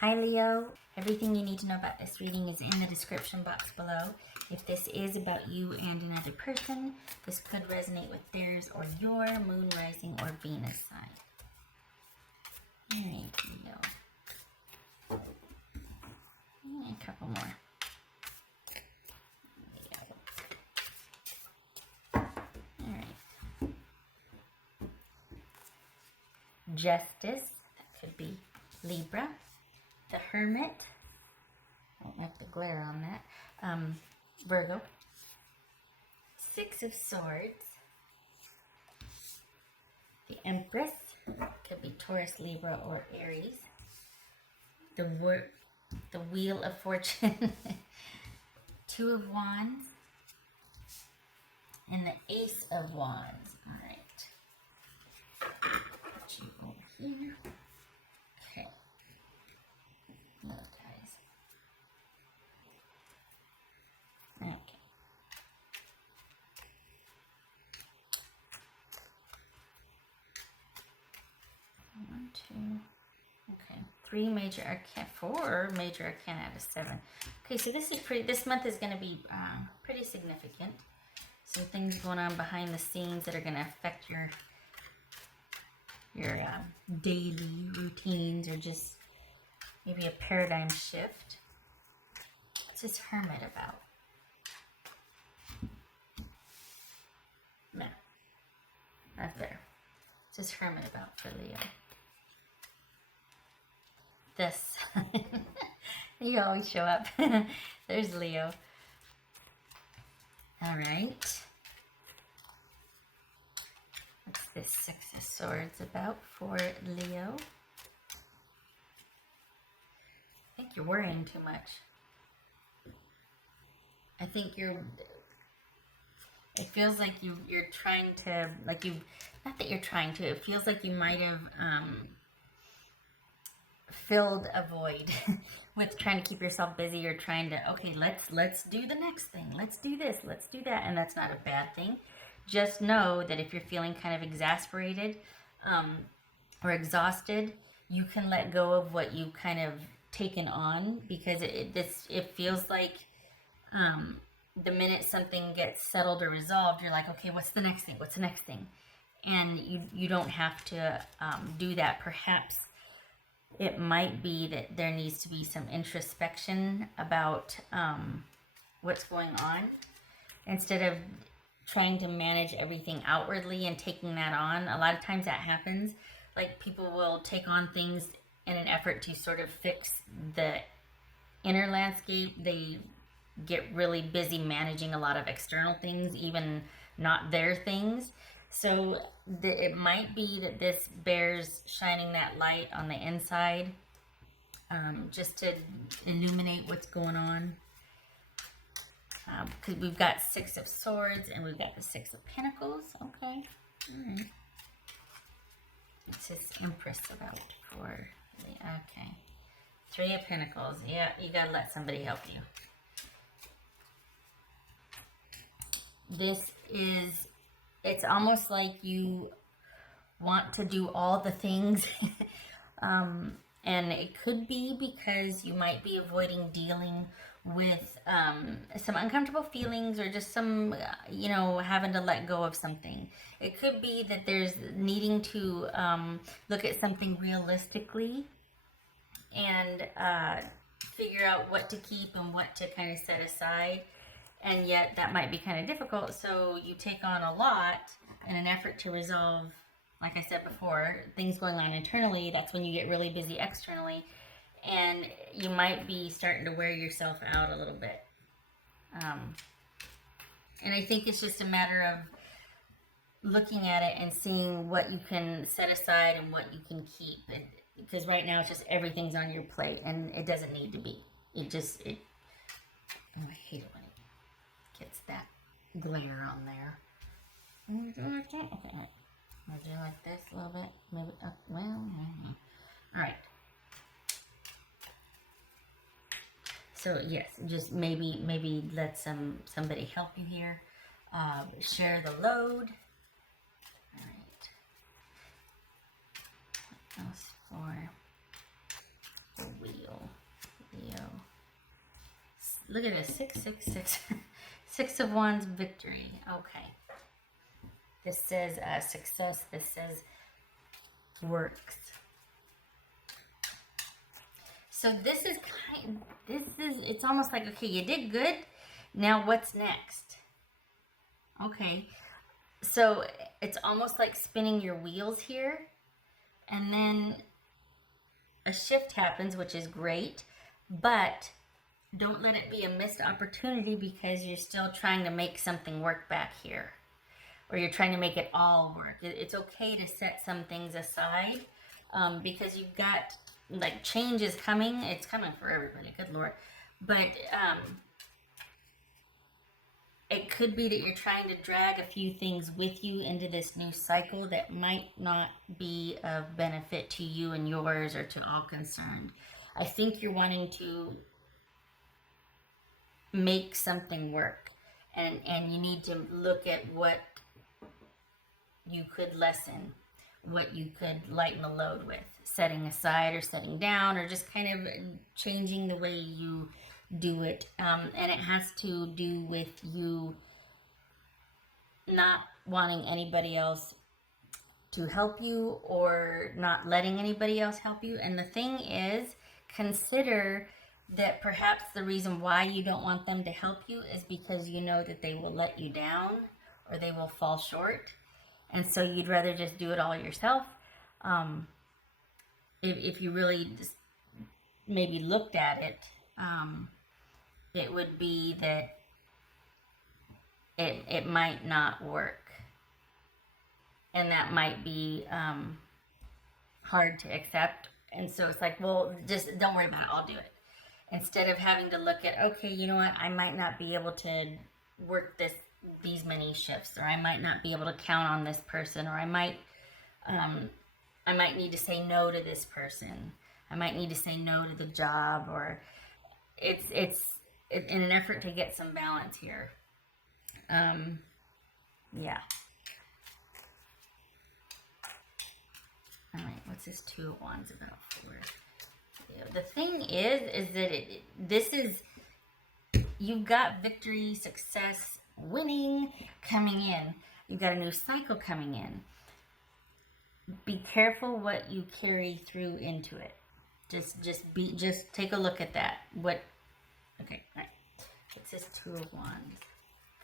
Hi Leo, everything you need to know about this reading is in the description box below. If this is about you and another person, this could resonate with theirs or your moon, rising, or Venus sign. Alright, Leo. And a couple more. Alright. Justice, that could be Libra. The Hermit, I don't have the glare on that, Virgo. Six of Swords. The Empress, could be Taurus, Libra, or Aries. The Wheel of Fortune, Two of Wands, and the Ace of Wands. All right. Put you over here. Okay. Look, guys. Okay. One, two. Okay. Four major arcana out of 7. Okay, so this is this month is going to be pretty significant. Some things going on behind the scenes that are going to affect your daily routines, or just maybe a paradigm shift. What's this Hermit about? No. Not there. What's this Hermit about for Leo? This. You always show up. There's Leo. Alright. What's this Six of Swords about for Leo? I think you're worrying too much. I think it feels like you're trying to, not that you're trying to, it feels like you might have filled a void with trying to keep yourself busy, or trying to, okay, let's do the next thing. Let's do this, let's do that. And that's not a bad thing. Just know that if you're feeling kind of exasperated or exhausted, you can let go of what you kind of taken on, because it feels like the minute something gets settled or resolved, you're like, okay, what's the next thing? What's the next thing? And you don't have to do that. Perhaps it might be that there needs to be some introspection about what's going on, instead of trying to manage everything outwardly and taking that on. A lot of times that happens. Like, people will take on things in an effort to sort of fix the inner landscape. They get really busy managing a lot of external things, even not their things. So it might be that this bears shining that light on the inside, just to illuminate what's going on. Because we've got Six of Swords and we've got the Six of Pentacles. Okay. All right. What's this Empress about for the, okay. Three of Pentacles. Yeah, you gotta let somebody help you. This is, it's almost like you want to do all the things. And it could be because you might be avoiding dealing with some uncomfortable feelings, or just some, having to let go of something. It could be that there's needing to look at something realistically and figure out what to keep and what to kind of set aside. And yet that might be kind of difficult, so you take on a lot in an effort to resolve, like I said before, things going on internally. That's when you get really busy externally, and you might be starting to wear yourself out a little bit. And I think it's just a matter of looking at it and seeing what you can set aside and what you can keep. Because right now it's just everything's on your plate, and it doesn't need to be. Oh, I hate it when it gets that glare on there. Okay, all right. I'll do like this a little bit. Maybe, all right. So yes, just maybe let somebody help you here. Share the load. All right. What else for the wheel? Look at this. 666. Six of Wands, victory. Okay. This says success. This says works. So this is it's almost like, okay, you did good. Now what's next? Okay. So it's almost like spinning your wheels here. And then a shift happens, which is great. But don't let it be a missed opportunity because you're still trying to make something work back here. Or you're trying to make it all work. It's okay to set some things aside because you've got, like, change is coming. It's coming for everybody, good Lord. But it could be that you're trying to drag a few things with you into this new cycle that might not be of benefit to you and yours or to all concerned. I think you're wanting to make something work, and you need to look at what you could lessen, what you could lighten the load with, setting aside or setting down, or just kind of changing the way you do it. And it has to do with you not wanting anybody else to help you or not letting anybody else help you. And the thing is, consider that perhaps the reason why you don't want them to help you is because you know that they will let you down or they will fall short. And so you'd rather just do it all yourself. If you really just maybe looked at it, it would be that it might not work. And that might be hard to accept. And so it's like, well, just don't worry about it. I'll do it. Instead of having to look at, okay, you know what, I might not be able to work these many shifts, or I might not be able to count on this person, or I might need to say no to this person. I might need to say no to the job, or it's in an effort to get some balance here. Yeah. All right, what's this Two of Wands about for? The thing is that you've got victory, success, winning coming in. You've got a new cycle coming in. Be careful what you carry through into it. Just take a look at that. Okay, all right. It says Two of Wands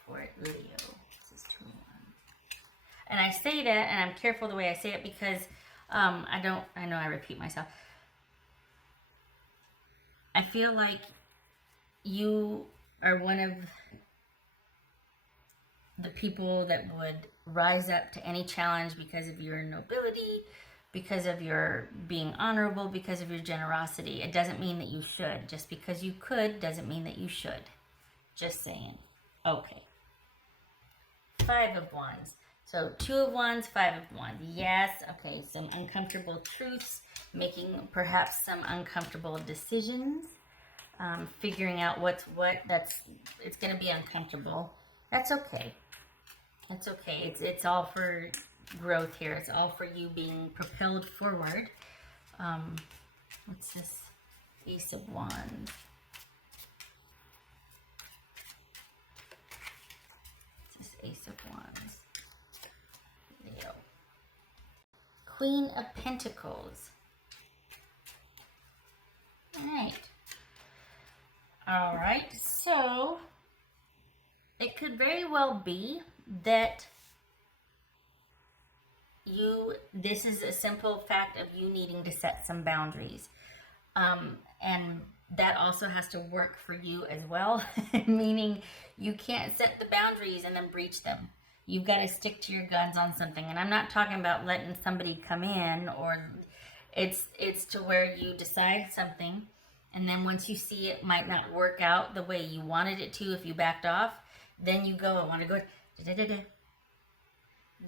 for Leo. This is Two of Wands. And I say that, and I'm careful the way I say it because I know I repeat myself. I feel like you are one of the people that would rise up to any challenge because of your nobility, because of your being honorable, because of your generosity. It doesn't mean that you should. Just because you could doesn't mean that you should. Just saying. Okay. Five of Wands. So Two of Wands, Five of Wands. Yes. Okay. Some uncomfortable truths. Making perhaps some uncomfortable decisions. Figuring out what's what. It's going to be uncomfortable. That's okay. That's okay. It's all for growth here. It's all for you being propelled forward. What's this? Ace of Wands. What's this Ace of Wands? Leo. Queen of Pentacles. All right. So it could very well be that this is a simple fact of you needing to set some boundaries. And that also has to work for you as well, meaning you can't set the boundaries and then breach them. You've got to stick to your guns on something. And I'm not talking about letting somebody come in, or it's to where you decide something, and then once you see it might not work out the way you wanted it to, if you backed off, then you go, I want to go.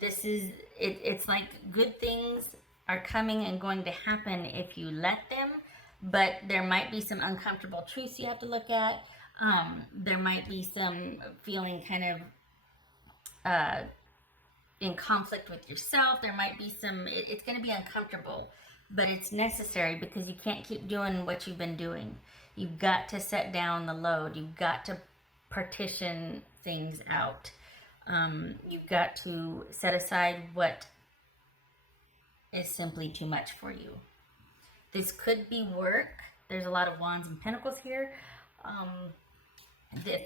It's like good things are coming and going to happen if you let them, but there might be some uncomfortable truths you have to look at. There might be some feeling kind of in conflict with yourself. There might be some, it's going to be uncomfortable, but it's necessary because you can't keep doing what you've been doing. You've got to set down the load. You've got to partition things out. You've got to set aside what is simply too much for you. This could be work. There's a lot of wands and pentacles here.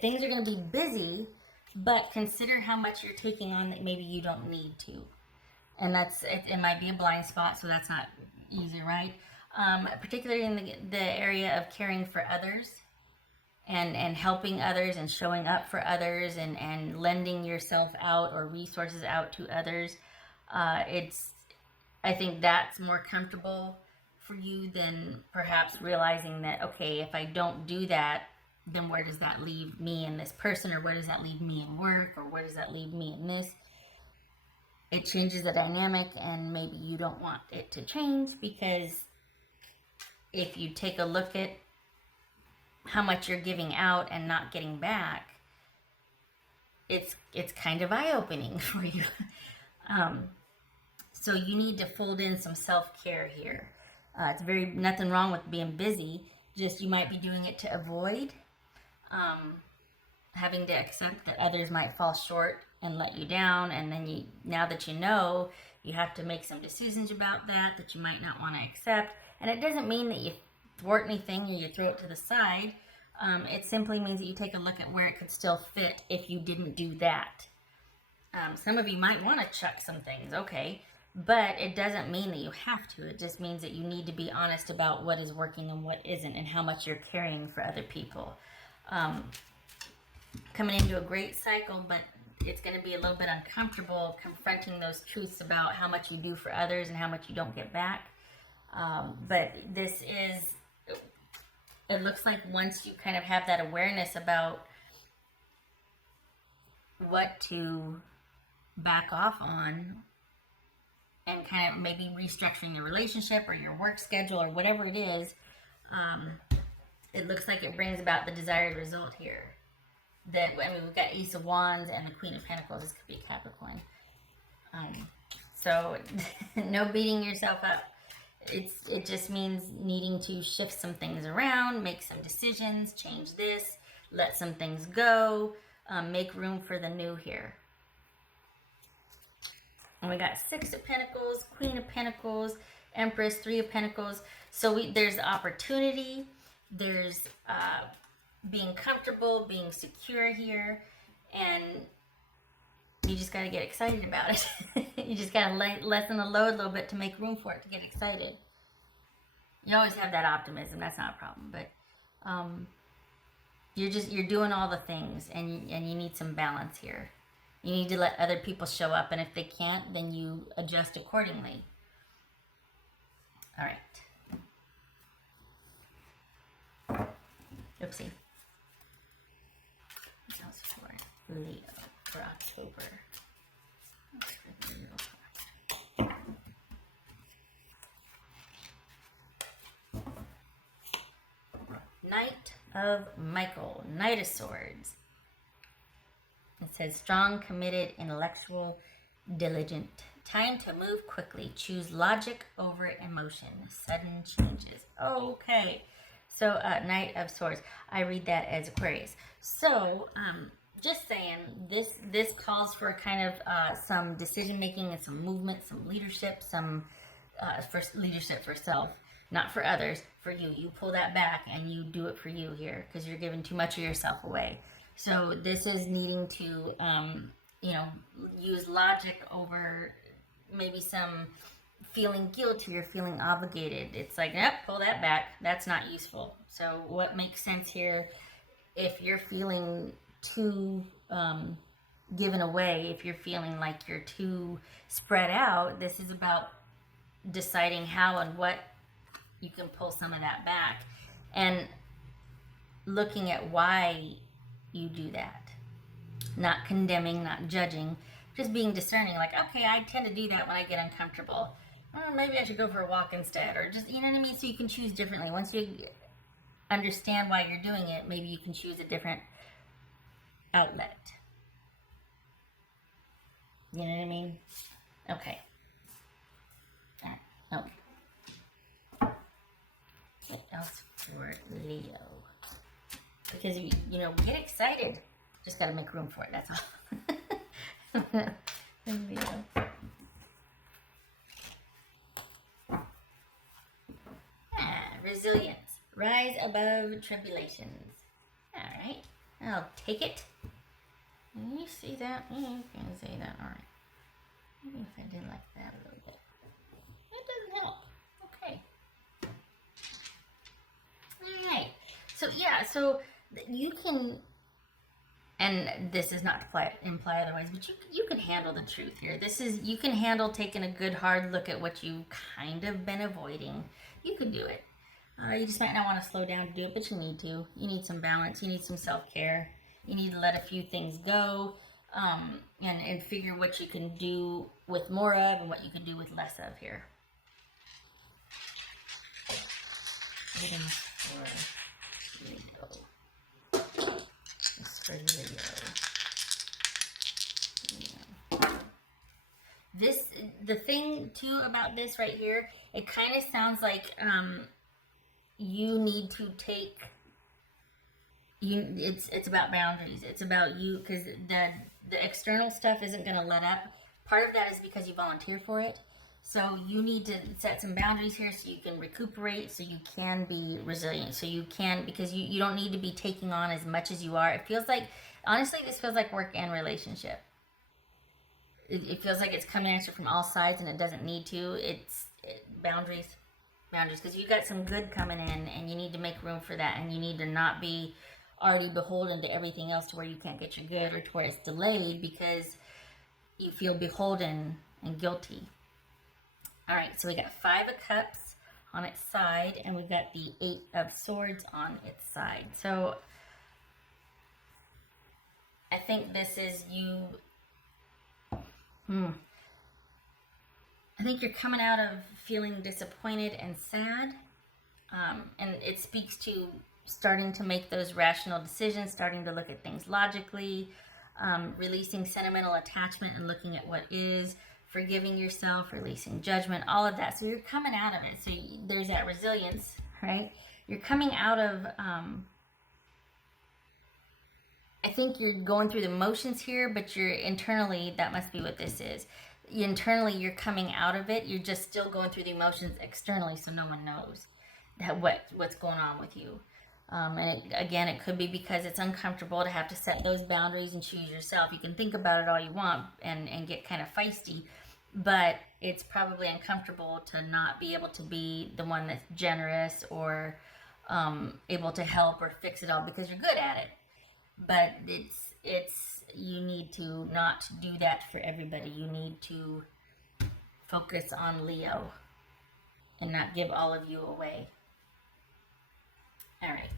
Things are going to be busy, but consider how much you're taking on that maybe you don't need to. And it might be a blind spot, so that's not easy, right? Particularly in the area of caring for others and helping others and showing up for others and lending yourself out or resources out to others. I think that's more comfortable for you than perhaps realizing that, okay, if I don't do that, then where does that leave me and this person, or where does that leave me in work, or where does that leave me in this? It changes the dynamic, and maybe you don't want it to change, because if you take a look at how much you're giving out and not getting back, it's kind of eye-opening for you. So you need to fold in some self-care here. It's nothing wrong with being busy, just you might be doing it to avoid having to accept that others might fall short and let you down, and then now that you know, you have to make some decisions about that you might not want to accept. And it doesn't mean that you thwart anything or you throw it to the side. It simply means that you take a look at where it could still fit if you didn't do that. Some of you might want to chuck some things, okay, but it doesn't mean that you have to. It just means that you need to be honest about what is working and what isn't, and how much you're carrying for other people. Coming into a great cycle, but it's going to be a little bit uncomfortable confronting those truths about how much you do for others and how much you don't get back. But it looks like once you kind of have that awareness about what to back off on, and kind of maybe restructuring your relationship or your work schedule or whatever it is, it looks like it brings about the desired result here. We've got Ace of Wands and the Queen of Pentacles. This could be Capricorn. So no beating yourself up. It just means needing to shift some things around, make some decisions, change this, let some things go, make room for the new here. And we got Six of Pentacles, Queen of Pentacles, Empress, Three of Pentacles. So there's opportunity, there's being comfortable, being secure here, and you just got to get excited about it. You just got to lessen the load a little bit to make room for it to get excited. You always have that optimism, that's not a problem, but you're doing all the things, and you need some balance here. You need to let other people show up, and if they can't, then you adjust accordingly. All right. Oopsie. That was for Leo for October. Knight of Michael, Knight of Swords. It says strong, committed, intellectual, diligent. Time to move quickly. Choose logic over emotion. Sudden changes. Okay. So, Knight of Swords. I read that as Aquarius. So, just saying, this calls for kind of some decision making and some movement, some leadership, some for leadership for self, not for others. For you, you pull that back and you do it for you here, because you're giving too much of yourself away. So this is needing to, use logic over maybe some feeling guilty or feeling obligated. It's like, yep, pull that back. That's not useful. So what makes sense here, if you're feeling too given away, if you're feeling like you're too spread out, this is about deciding how and what you can pull some of that back, and looking at why you do that. Not condemning, not judging, just being discerning, like, okay, I tend to do that when I get uncomfortable. Maybe I should go for a walk instead, or just, you know what I mean? So you can choose differently. Once you understand why you're doing it, maybe you can choose a different outlet. You know what I mean? Okay. Oh. What else for Leo? Because get excited. Just gotta make room for it, that's all. Leo. Resilience. Rise above tribulations. Alright. I'll take it. You see that? You can say that. Alright. Maybe if I did like that a little bit. It doesn't help. Okay. Alright. So you can, and this is not to imply otherwise, but you can handle the truth here. You can handle taking a good hard look at what you've kind of been avoiding. You can do it. You just might not want to slow down to do it, but you need to. You need some balance. You need some self-care. You need to let a few things go, and figure what you can do with more of and what you can do with less of here. For Leo. The thing too about this right here, it kind of sounds like you need to take it's about boundaries. It's about you, because the external stuff isn't going to let up. Part of that is because you volunteer for it. So you need to set some boundaries here so you can recuperate, so you can be resilient, so you can, because you don't need to be taking on as much as you are. It feels like, honestly, this feels like work and relationship. It feels like it's coming at you from all sides, and it doesn't need to. Boundaries, because you got some good coming in, and you need to make room for that, and you need to not be already beholden to everything else to where you can't get your good, or to where it's delayed because you feel beholden and guilty. All right, so we got 5 of Cups on its side, and we got the 8 of Swords on its side. So I think this is you. I think you're coming out of feeling disappointed and sad, and it speaks to starting to make those rational decisions, starting to look at things logically, releasing sentimental attachment and looking at what is, forgiving yourself, releasing judgment, all of that. So you're coming out of it. So there's that resilience, right? You're coming out of, I think you're going through the motions here, but you're internally, that must be what this is. Internally, you're coming out of it. You're just still going through the emotions externally, so no one knows what's going on with you. And it could be because it's uncomfortable to have to set those boundaries and choose yourself. You can think about it all you want and get kind of feisty, but it's probably uncomfortable to not be able to be the one that's generous or able to help or fix it all because you're good at it. But you need to not do that for everybody. You need to focus on Leo and not give all of you away. All right.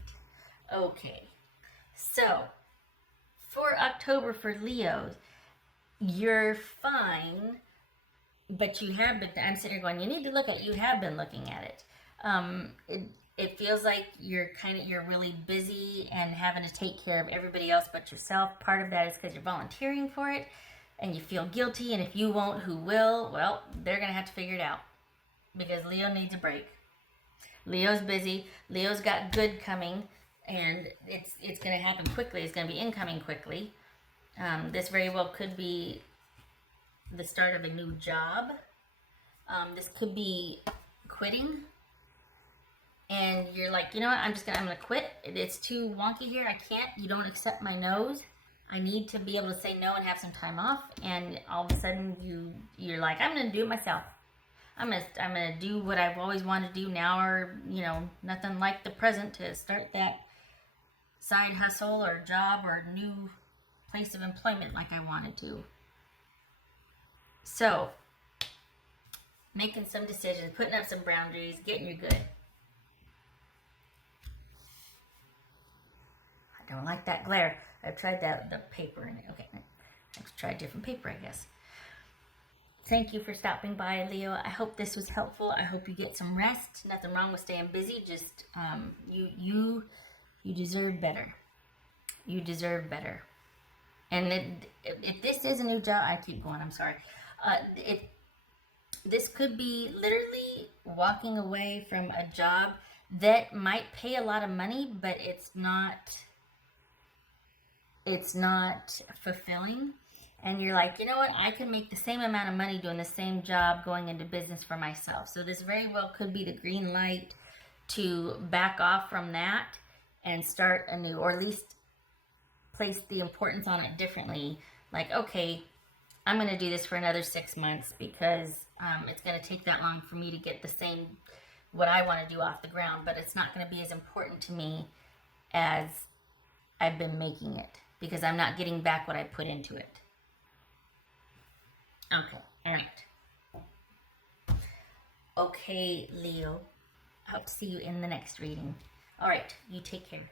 Okay. So, for October for Leos, you're fine, but you have been, I'm sitting here going, you have been looking at it. It feels like you're really busy and having to take care of everybody else but yourself. Part of that is because you're volunteering for it and you feel guilty, and if you won't, who will? Well, they're going to have to figure it out because Leo needs a break. Leo's busy. Leo's got good coming, and it's going to happen quickly. It's going to be incoming quickly. This very well could be the start of a new job. This could be quitting. And you're like, you know what, I'm gonna quit. It's too wonky here. I can't. You don't accept my no's. I need to be able to say no and have some time off. And all of a sudden you're like, I'm gonna do it myself. I'm gonna do what I've always wanted to do now, or nothing like the present to start that side hustle or job or new place of employment like I wanted to. So making some decisions, putting up some boundaries, getting your good. I don't like that glare. I've tried the paper in it. Okay, let's try a different paper, I guess. Thank you for stopping by, Leo. I hope this was helpful. I hope you get some rest. Nothing wrong with staying busy. Just you deserve better. You deserve better. And if this is a new job, I keep going, I'm sorry. This could be literally walking away from a job that might pay a lot of money, but it's not fulfilling. And you're like, you know what, I can make the same amount of money doing the same job going into business for myself. So this very well could be the green light to back off from that and start anew, or at least place the importance on it differently. Like, okay, I'm going to do this for another 6 months because it's going to take that long for me to get the same what I want to do off the ground, but it's not going to be as important to me as I've been making it because I'm not getting back what I put into it. Okay, all right. Okay, Leo. I hope to see you in the next reading. All right, you take care.